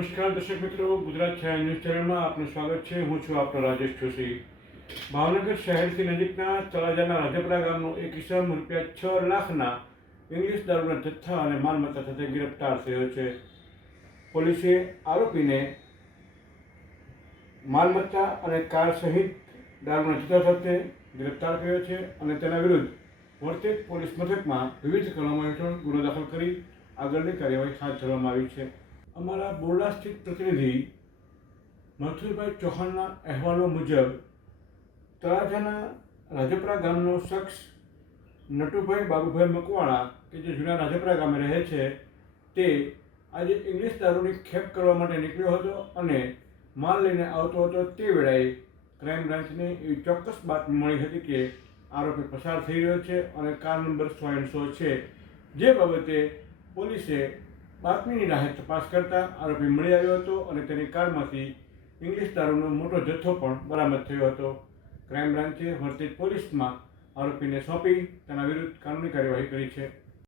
નમસ્કાર દર્શક મિત્રો, ગુજરાત છાયા ન્યૂઝ ચેનલમાં આપનું સ્વાગત છે. હું છું આપનો રાજેશ જોશી. ભાવનગર શહેરથી નજીકના તળાજાના રાજપરા ગામનો એક કિસાન રૂપિયા છ લાખના ઇંગ્લિશ દારૂના જથ્થા અને માલમત્તા સાથે ગિરફ્તાર થયો છે. પોલીસે આરોપીને માલમત્તા અને કાર સહિત દારૂના જથ્થા સાથે ગિરફ્તાર કર્યો છે અને તેના વિરુદ્ધ વર્તેજ પોલીસ મથકમાં વિવિધ કલમો હેઠળ ગુનો દાખલ કરી આગળની કાર્યવાહી હાથ ધરવામાં આવી છે. અમારા બોરડા સ્થિત પ્રતિનિધિ મથુરભાઈ ચૌહાણના અહેવાલો મુજબ તળાજાના રાજપરા ગામનો શખ્સ નટુભાઈ બાબુભાઈ મકવાણા, કે જે જૂના રાજપરા ગામે રહે છે, તે આજે ઇંગ્લિશ દારૂની ખેપ કરવા માટે નીકળ્યો હતો અને માલ લઈને આવતો હતો તે વેળાએ ક્રાઇમ બ્રાન્ચને એવી ચોક્કસ બાતમી મળી હતી કે આરોપી પસાર થઈ રહ્યો છે અને car number so and so છે. જે બાબતે પોલીસે બાતમીની રાહે તપાસ કરતા આરોપી મળી આવ્યો હતો અને તેની કારમાંથી ઇંગ્લિશ દારૂનો મોટો જથ્થો પણ બરામદ થયો હતો. ક્રાઇમ બ્રાન્ચે વર્તિત પોલીસમાં આરોપીને સોંપી તેના વિરુદ્ધ કાનૂની કાર્યવાહી કરી છે.